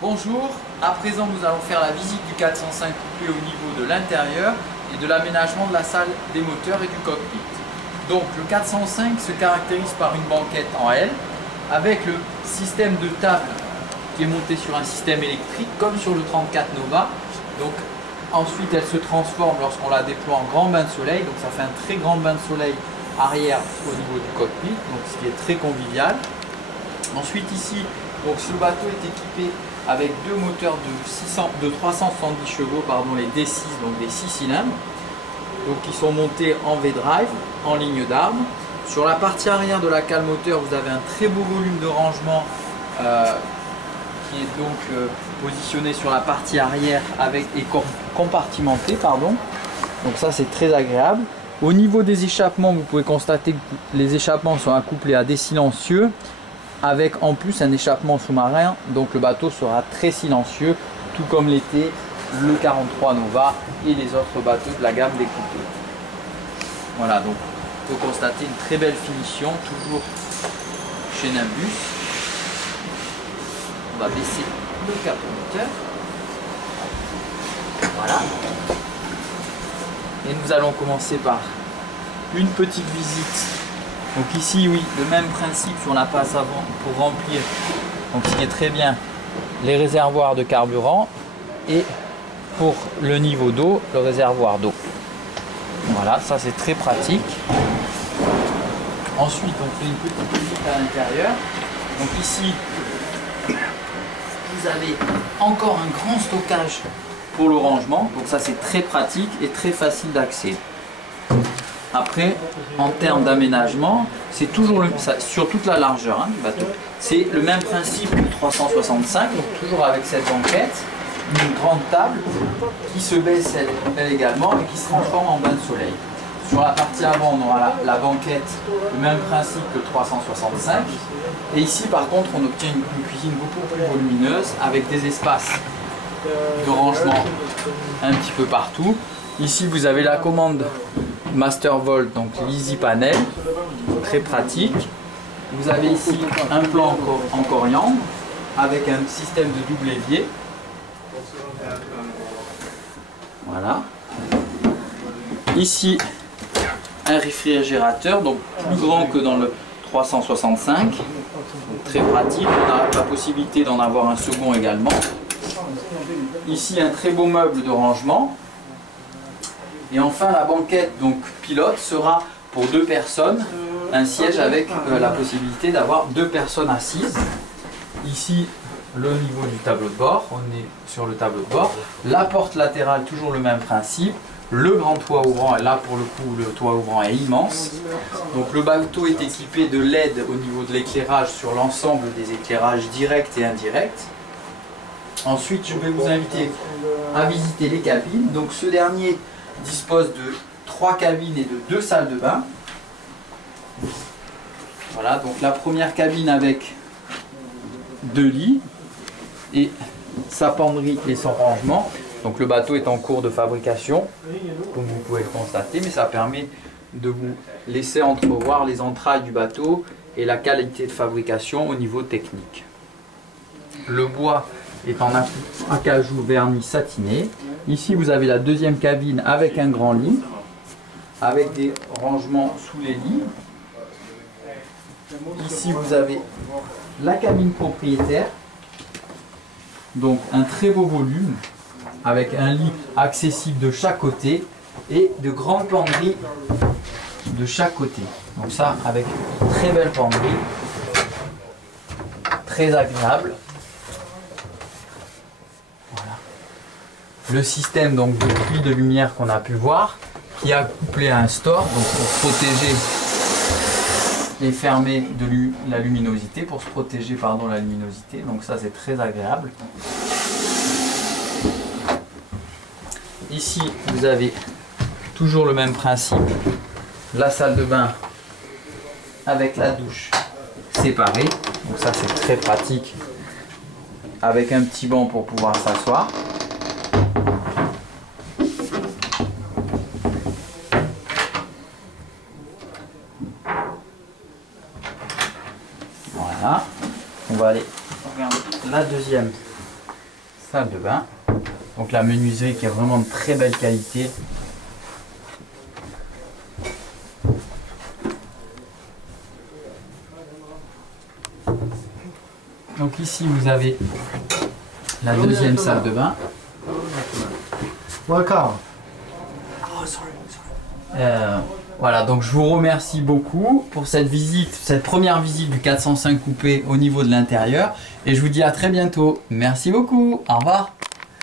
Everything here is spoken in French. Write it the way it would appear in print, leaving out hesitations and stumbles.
Bonjour, à présent nous allons faire la visite du 405 coupé au niveau de l'intérieur et de l'aménagement de la salle des moteurs et du cockpit. Donc le 405 se caractérise par une banquette en L avec le système de table qui est monté sur un système électrique comme sur le 34 Nova. Donc ensuite elle se transforme lorsqu'on la déploie en grand bain de soleil, donc ça fait un très grand bain de soleil arrière au niveau du cockpit, donc ce qui est très convivial. Ensuite ici, donc ce bateau est équipé avec deux moteurs de 370 chevaux, les D6, donc des 6 cylindres, donc qui sont montés en V-Drive, en ligne d'armes. Sur la partie arrière de la cale moteur, vous avez un très beau volume de rangement qui est donc positionné sur la partie arrière et compartimenté. Donc ça c'est très agréable. Au niveau des échappements, vous pouvez constater que les échappements sont accouplés à des silencieux, avec en plus un échappement sous-marin, donc le bateau sera très silencieux, tout comme l'était le 43 Nova et les autres bateaux de la gamme des coupés. Voilà, donc on peut constater une très belle finition, toujours chez Nimbus. On va baisser le capot moteur. Voilà. Et nous allons commencer par une petite visite. Donc ici, oui, le même principe sur la passe avant pour remplir, donc ce qui est très bien, les réservoirs de carburant et pour le niveau d'eau, le réservoir d'eau. Voilà, ça c'est très pratique. Ensuite, on fait une petite visite à l'intérieur. Donc ici, vous avez encore un grand stockage pour le rangement. Donc ça c'est très pratique et très facile d'accès. Après, en termes d'aménagement, c'est toujours sur toute la largeur du bateau. C'est le même principe que le 365, donc toujours avec cette banquette, une grande table qui se baisse elle également et qui se transforme en bain de soleil. Sur la partie avant, on aura la banquette, le même principe que le 365. Et ici, par contre, on obtient une cuisine beaucoup plus volumineuse avec des espaces de rangement un petit peu partout. Ici, vous avez la commande Mastervolt, donc l'Easy Panel, très pratique. Vous avez ici un plan en coriandre avec un système de double évier. Voilà. Ici, un réfrigérateur, donc plus grand que dans le 365. Donc, très pratique. On a la possibilité d'en avoir un second également. Ici, un très beau meuble de rangement. Et enfin, la banquette donc pilote sera pour 2 personnes, un siège avec la possibilité d'avoir 2 personnes assises. Ici, le niveau du tableau de bord, on est sur le tableau de bord. La porte latérale, toujours le même principe. Le grand toit ouvrant, et là pour le coup, le toit ouvrant est immense. Donc le bateau est équipé de LED au niveau de l'éclairage sur l'ensemble des éclairages directs et indirects. Ensuite, je vais vous inviter à visiter les cabines. Donc ce dernier dispose de 3 cabines et de 2 salles de bain. Voilà, donc la première cabine avec 2 lits et sa penderie et son rangement. Donc le bateau est en cours de fabrication, comme vous pouvez le constater, mais ça permet de vous laisser entrevoir les entrailles du bateau et la qualité de fabrication au niveau technique. Le bois est en acajou verni satiné. Ici vous avez la deuxième cabine avec un grand lit, avec des rangements sous les lits. Ici vous avez la cabine propriétaire, donc un très beau volume, avec un lit accessible de chaque côté et de grandes penderies de chaque côté. Donc ça avec une très belle penderie, très agréable. Le système donc de puits de lumière qu'on a pu voir, qui est accouplé à un store, donc pour protéger et fermer la luminosité, pour se protéger la luminosité. Donc ça c'est très agréable. Ici vous avez toujours le même principe, la salle de bain avec la douche séparée. Donc ça c'est très pratique, avec un petit banc pour pouvoir s'asseoir. Voilà, on va aller regarder la deuxième salle de bain. Donc la menuiserie qui est vraiment de très belle qualité. Donc ici vous avez la deuxième salle de bain. Welcome. Voilà, donc je vous remercie beaucoup pour cette visite, cette première visite du 405 coupé au niveau de l'intérieur. Et je vous dis à très bientôt. Merci beaucoup. Au revoir.